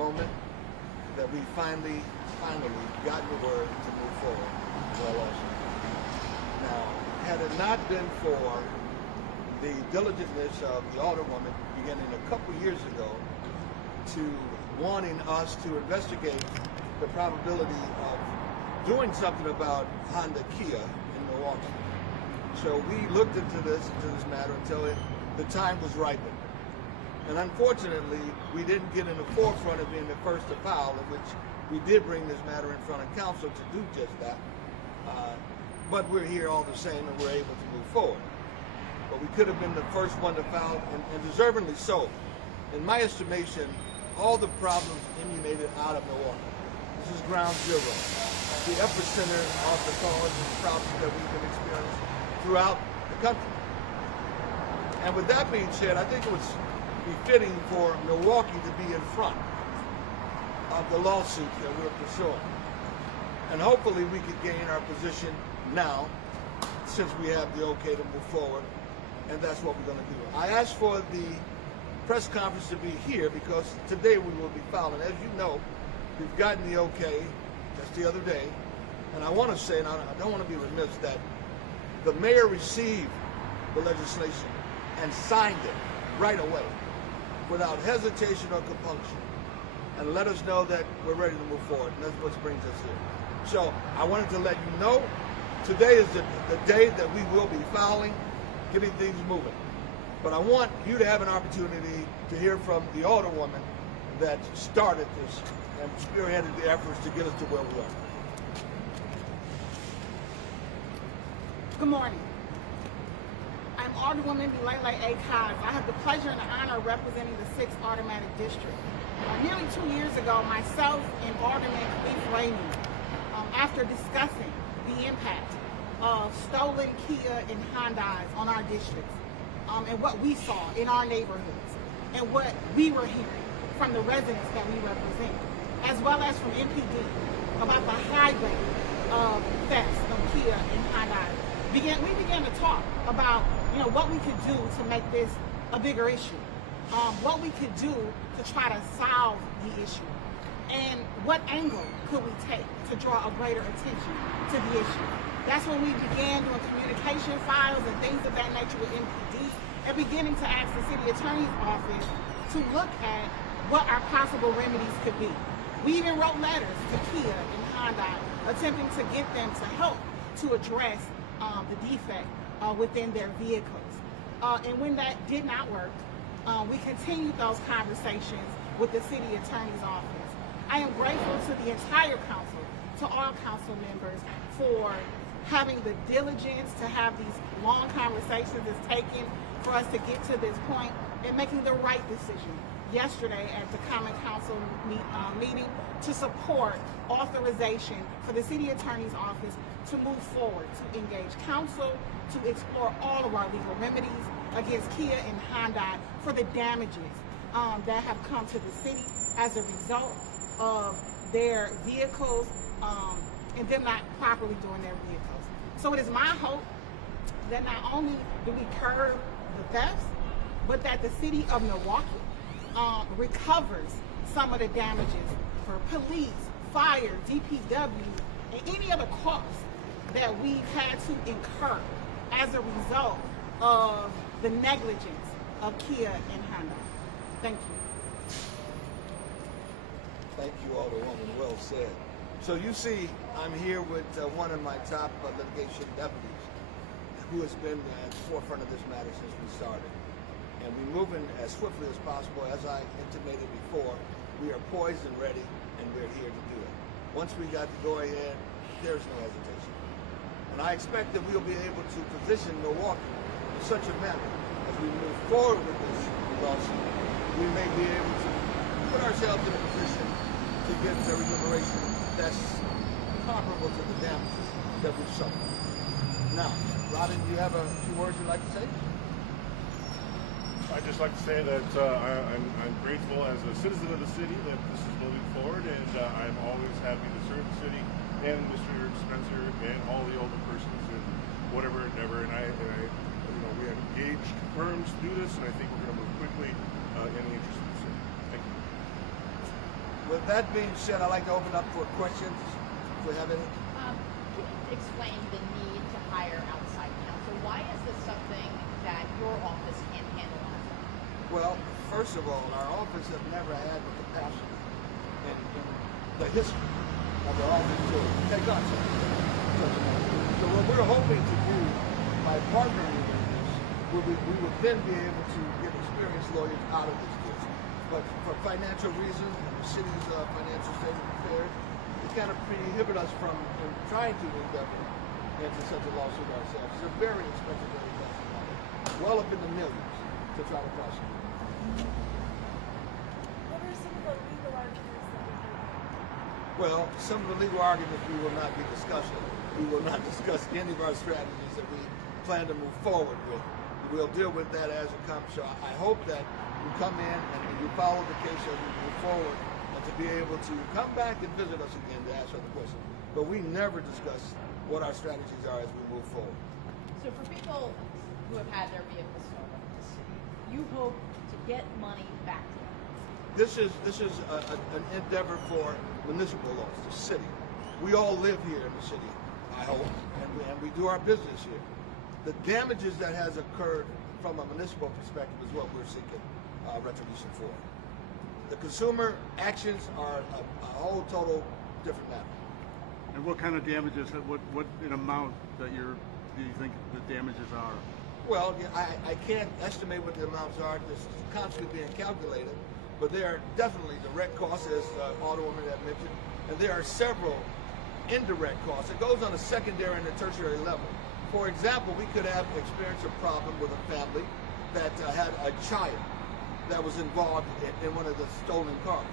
moment that we finally gotten the word to move forward with our lawsuit. Now, had it not been for the diligentness of the Alderwoman beginning a couple years ago to wanting us to investigate the probability of doing something about Honda Kia in Milwaukee. So we looked into this matter until the time was ripened. And unfortunately, we didn't get in the forefront of being the first to file, in which we did bring this matter in front of council to do just that. But we're here all the same, and we're able to move forward. But we could have been the first one to file, and deservingly so. In my estimation, all the problems emanated out of Milwaukee. This is ground zero, the epicenter of the cause and the problems that we've been experiencing throughout the country. And with that being said, I think it would be fitting for Milwaukee to be in front of the lawsuit that we're pursuing. And hopefully we could gain our position now, since we have the okay to move forward, and that's what we're going to do. I asked for the press conference to be here because today we will be filing. As you know, we've gotten the okay just the other day, and I want to say, and I don't want to be remiss, that the mayor received the legislation and signed it right away without hesitation or compunction, and let us know that we're ready to move forward, and that's what brings us here. So I wanted to let you know today is the day that we will be filing, getting things moving. But I want you to have an opportunity to hear from the Alderwoman that started this and spearheaded the efforts to get us to where we are. Good morning. I'm Alderwoman Lele A. Cobbs. I have the pleasure and the honor of representing the 6th Automatic District. Nearly 2 years ago, myself and Alderman Keith Raymond, after discussing the impact of stolen Kia and Hyundais on our districts, and what we saw in our neighborhoods, and what we were hearing from the residents that we represent, as well as from MPD, about the high rate of thefts of Kia and Hyundai, we began to talk about what we could do to make this a bigger issue, what we could do to try to solve the issue, and what angle could we take to draw a greater attention to the issue. That's when we began doing communication files and things of that nature with MPD, and beginning to ask the city attorney's office to look at what our possible remedies could be. We even wrote letters to Kia and Hyundai, attempting to get them to help to address the defect within their vehicles. And when that did not work, we continued those conversations with the city attorney's office. I am grateful to the entire council, to all council members, for having the diligence to have these long conversations it's taken for us to get to this point, and making the right decision yesterday at the Common Council meeting to support authorization for the city attorney's office to move forward, to engage counsel, to explore all of our legal remedies against Kia and Hyundai for the damages that have come to the city as a result of their vehicles and them not properly doing their vehicles. So it is my hope that not only do we curb the thefts, but that the city of Milwaukee recovers some of the damages for police, fire, DPW, and any other costs that we've had to incur as a result of the negligence of Kia and Hyundai. Thank you. Thank you, Alderwoman. Well said. So you see, I'm here with one of my top litigation deputies, who has been at the forefront of this matter since we started. And we're moving as swiftly as possible. As I intimated before, we are poised and ready, and we're here to do it. Once we got the go-ahead, there's no hesitation. And I expect that we'll be able to position Milwaukee in such a manner as we move forward with this lawsuit, we may be able to put ourselves in a position to get a remuneration that's comparable to the damages that we've suffered. Now, Robin, do you have a few words you'd like to say? I'd just like to say that I'm grateful as a citizen of the city that this is moving forward, and I'm always happy to serve the city and Mr. Spencer and all the older persons in whatever endeavor. And we have engaged firms to do this, and I think we're going to move quickly in the interest of the city. Thank you. With that being said, I'd like to open up for questions, if we have any. Can you explain the need to hire outside counsel? Why is this something that your office can't handle on its own? Well, first of all, our office has never had the capacity in the history of the office to take on such a matter. So what we're hoping to do by partnering with this, we would then be able to get experienced lawyers out of this case. But for financial reasons and the city's financial state of affairs, it kind of prohibit us from trying to endeavor into such a lawsuit ourselves. It's a very expensive matter, well up in the millions to try to prosecute. What are some of the legal arguments that we have? Well, some of the legal arguments we will not be discussing. We will not discuss any of our strategies that we plan to move forward with. We'll deal with that as it comes. So I hope that you come in and you follow the case as we move forward, and to be able to come back and visit us again to ask other questions. But we never discuss what our strategies are as we move forward. So for people who have had their vehicles stolen in the city, you hope to get money back to them. This is an endeavor for municipal laws, the city. We all live here in the city, I hope, and we do our business here. The damages that has occurred from a municipal perspective is what we're seeking retribution for. The consumer actions are a whole total different matter. And what kind of damages, what in amount do you think the damages are? Well, I can't estimate what the amounts are. This is constantly being calculated, but there are definitely direct costs, as Alderwoman had mentioned, and there are several indirect costs. It goes on a secondary and a tertiary level. For example, we could have experienced a problem with a family that had a child that was involved in one of the stolen cars.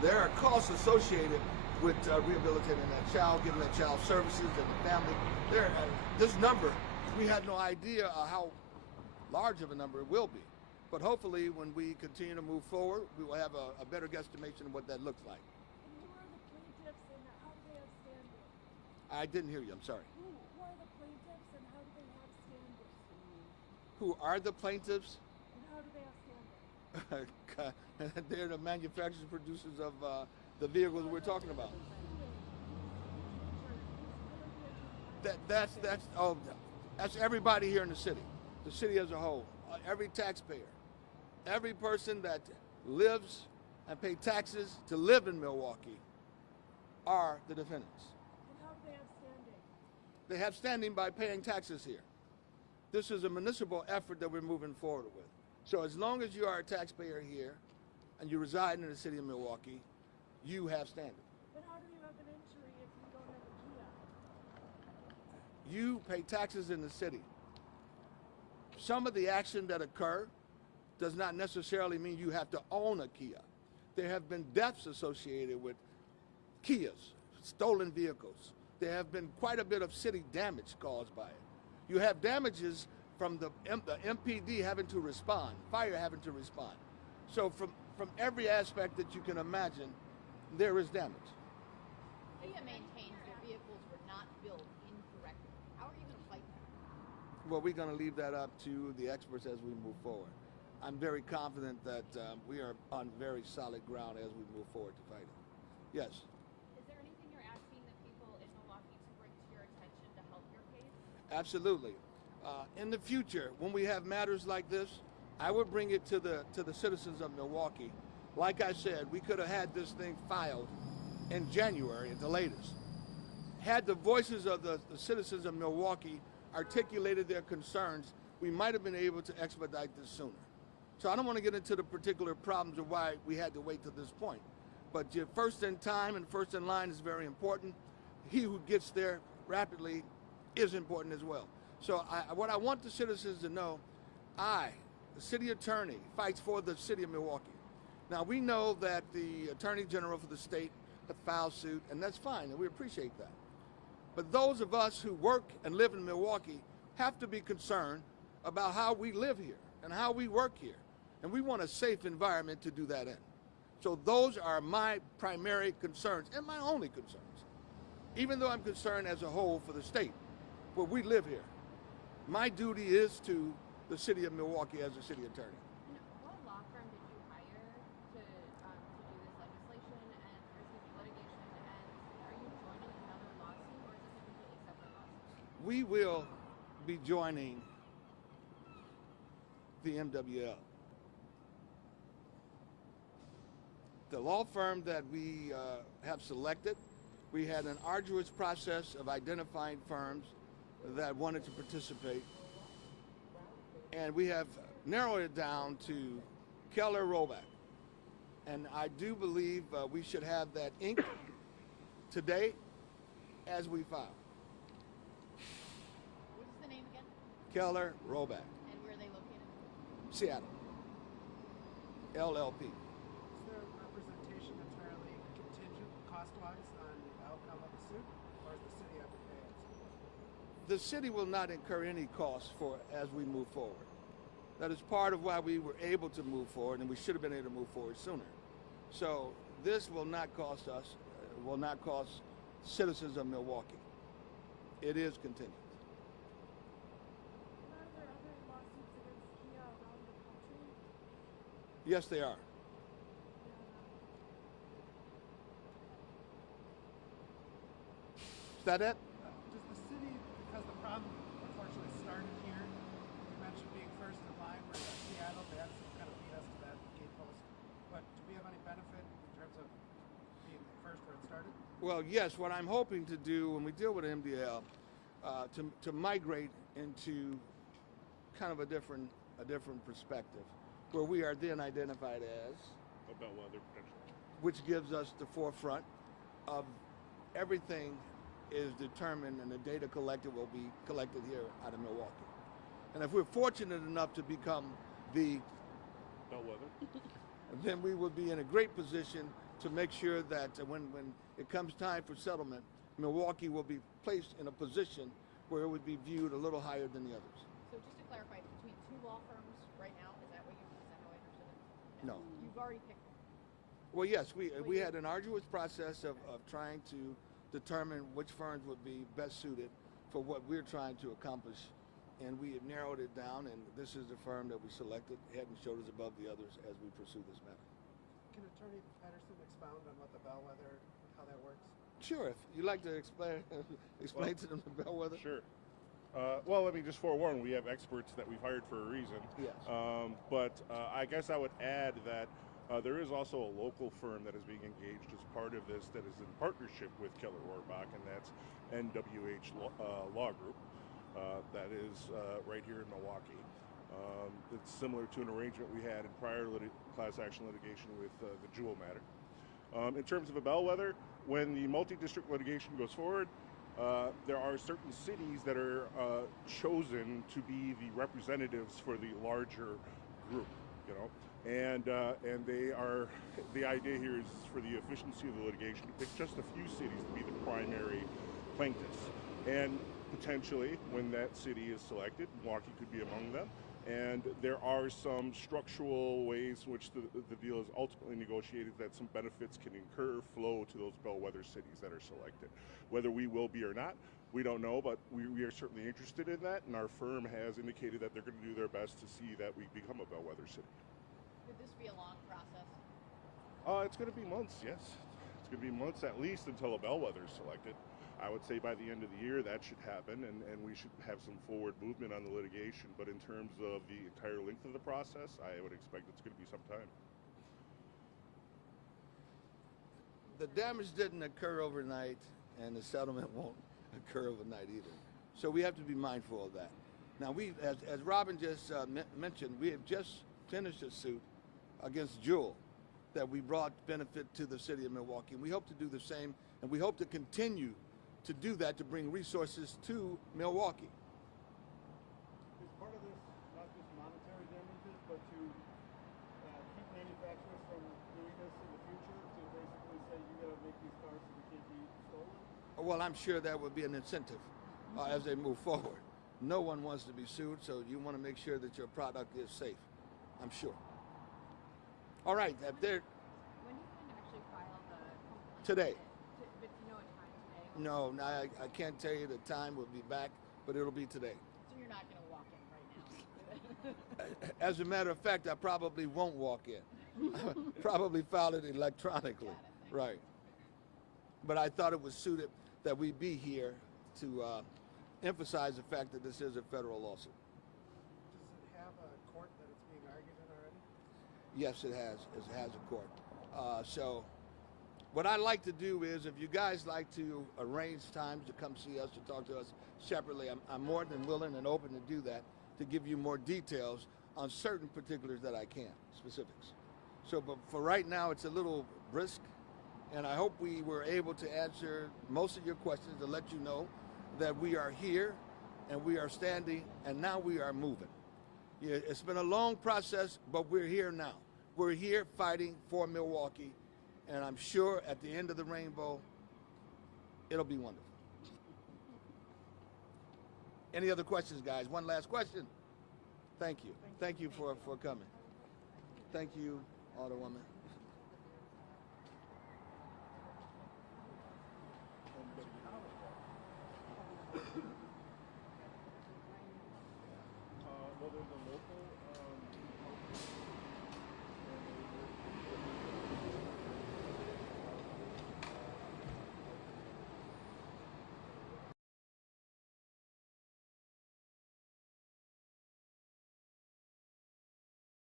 There are costs associated with rehabilitating that child, giving that child services and the family. This number, we had no idea how large of a number it will be. But hopefully, when we continue to move forward, we will have a better guesstimation of what that looks like. And who are the plaintiffs and how do they have standing? I didn't hear you, I'm sorry. Who are the plaintiffs and how do they have standing? Who are the plaintiffs? And how do they have standing? They're the manufacturers and producers of the vehicles we're talking about. That's everybody here in the city as a whole, every taxpayer, every person that lives and pay taxes to live in Milwaukee are the defendants. And how do they have standing? They have standing by paying taxes here. This is a municipal effort that we're moving forward with. So as long as you are a taxpayer here and you reside in the city of Milwaukee, you have standing. But how do you have an injury if you don't have a Kia? You pay taxes in the city. Some of the action that occur does not necessarily mean you have to own a Kia. There have been deaths associated with Kias, stolen vehicles. There have been quite a bit of city damage caused by it. You have damages from the MPD having to respond, fire having to respond. So from every aspect that you can imagine, there is damage. Kia maintains their vehicles were not built incorrectly. How are you going to fight that? Well, we're going to leave that up to the experts as we move forward. I'm very confident that we are on very solid ground as we move forward to fight it. Yes. Is there anything you're asking the people in Milwaukee to bring to your attention to help your case? Absolutely. In the future, when we have matters like this, I would bring it to the citizens of Milwaukee. Like I said, we could have had this thing filed in January at the latest. Had the voices of the citizens of Milwaukee articulated their concerns, we might have been able to expedite this sooner. So I don't want to get into the particular problems of why we had to wait to this point. But first in time and first in line is very important. He who gets there rapidly is important as well. So what I want the citizens to know, the city attorney, fights for the city of Milwaukee. Now, we know that the Attorney General for the state have filed suit, and that's fine, and we appreciate that. But those of us who work and live in Milwaukee have to be concerned about how we live here and how we work here. And we want a safe environment to do that in. So those are my primary concerns and my only concerns. Even though I'm concerned as a whole for the state, but we live here. My duty is to the city of Milwaukee as a city attorney. And what law firm did you hire to do this legislation? And we will be joining the MWL. The law firm that we have selected, we had an arduous process of identifying firms that wanted to participate, and we have narrowed it down to Keller Roback. And I do believe we should have that ink today as we file. What is the name again? Keller Roback, And where are they located? Seattle, LLP. Is their representation entirely contingent, cost-wise, on the outcome of the suit, or does the city have to pay it? The city will not incur any costs for as we move forward. That is part of why we were able to move forward, and we should have been able to move forward sooner. So this will not cost us, will not cost citizens of Milwaukee. It is contingent. And are there other lawsuits against Kia around the country? Yes, they are. Is that it? Does the city, because the problem unfortunately started here, you mentioned being first in line, where in Seattle, they had some kind of beat us to that gatepost. But do we have any benefit in terms of being first where it started? Well, yes. What I'm hoping to do when we deal with MDL, to migrate into kind of a different perspective, where we are then identified as, A bellwether potentially. which gives us the forefront of everything is determined, and the data collected will be collected here out of Milwaukee. And if we're fortunate enough to become the, Bellwether. then we will be in a great position to make sure that when it comes time for settlement, Milwaukee will be placed in a position where it would be viewed a little higher than the others. So just to clarify, between two law firms right now, is that how I understood it? No. You've already picked one. Well, yes, we had an arduous process of trying to determine which firms would be best suited for what we're trying to accomplish, and we have narrowed it down, and this is the firm that we selected, head and shoulders above the others as we pursue this matter. Can Attorney Patterson expound on what the bellwether, how that works? Sure, if you'd like to explain Well, to them the bellwether. Sure. Well, let me just forewarn, we have experts that we've hired for a reason. Yes. But I guess I would add that there is also a local firm that is being engaged as part of this that is in partnership with Keller Rohrbach, and that's NWH Law Group. That is right here in Milwaukee. It's similar to an arrangement we had in prior class action litigation with the Jewel matter. In terms of a bellwether, when the multi-district litigation goes forward, there are certain cities that are chosen to be the representatives for the larger group, you know, and they are, the idea here is for the efficiency of the litigation to pick just a few cities to be the primary plaintiffs, and potentially when that city is selected, Milwaukee could be among them. And there are some structural ways in which the deal is ultimately negotiated that some benefits can flow to those bellwether cities that are selected. Whether we will be or not, we don't know, but we are certainly interested in that, and our firm has indicated that they're going to do their best to see that we become a bellwether city. Would this be a long process? It's going to be months, yes. It's going to be months at least until a bellwether is selected. I would say by the end of the year that should happen, and we should have some forward movement on the litigation. But in terms of the entire length of the process, I would expect it's going to be some time. The damage didn't occur overnight, and the settlement won't occur overnight either. So we have to be mindful of that. Now, as Robin just mentioned, we have just finished a suit against Jewel that we brought benefit to the city of Milwaukee. And we hope to do the same, and we hope to continue to do that, to bring resources to Milwaukee. Is part of this not just monetary damages, but to keep manufacturers from doing this in the future, to basically say you got to make these cars so they can't be stolen? Well, I'm sure that would be an incentive as they move forward. No one wants to be sued, so you want to make sure that your product is safe, I'm sure. All right, if they're When do you plan to actually file the complaint? Today. But do you know a time today? No, I can't tell you the time. We'll be back, but it'll be today. So you're not going to walk in right now? As a matter of fact, I probably won't walk in. Probably file it electronically. Got it, thank you. Right. But I thought it was suited that we be here to emphasize the fact that this is a federal lawsuit. Does it have a court that it's being argued in already? Yes, it has. It has a court. So what I'd like to do is, if you guys like to arrange times to come see us, to talk to us separately, I'm more than willing and open to do that, to give you more details on certain particulars that I can, specifics. So, but for right now, it's a little brisk, and I hope we were able to answer most of your questions, to let you know that we are here and we are standing and now we are moving. Yeah, it's been a long process, but we're here now. We're here fighting for Milwaukee, and I'm sure at the end of the rainbow, it'll be wonderful. Any other questions, guys? One last question. Thank you. Thank you for coming. Thank you, Alderwoman.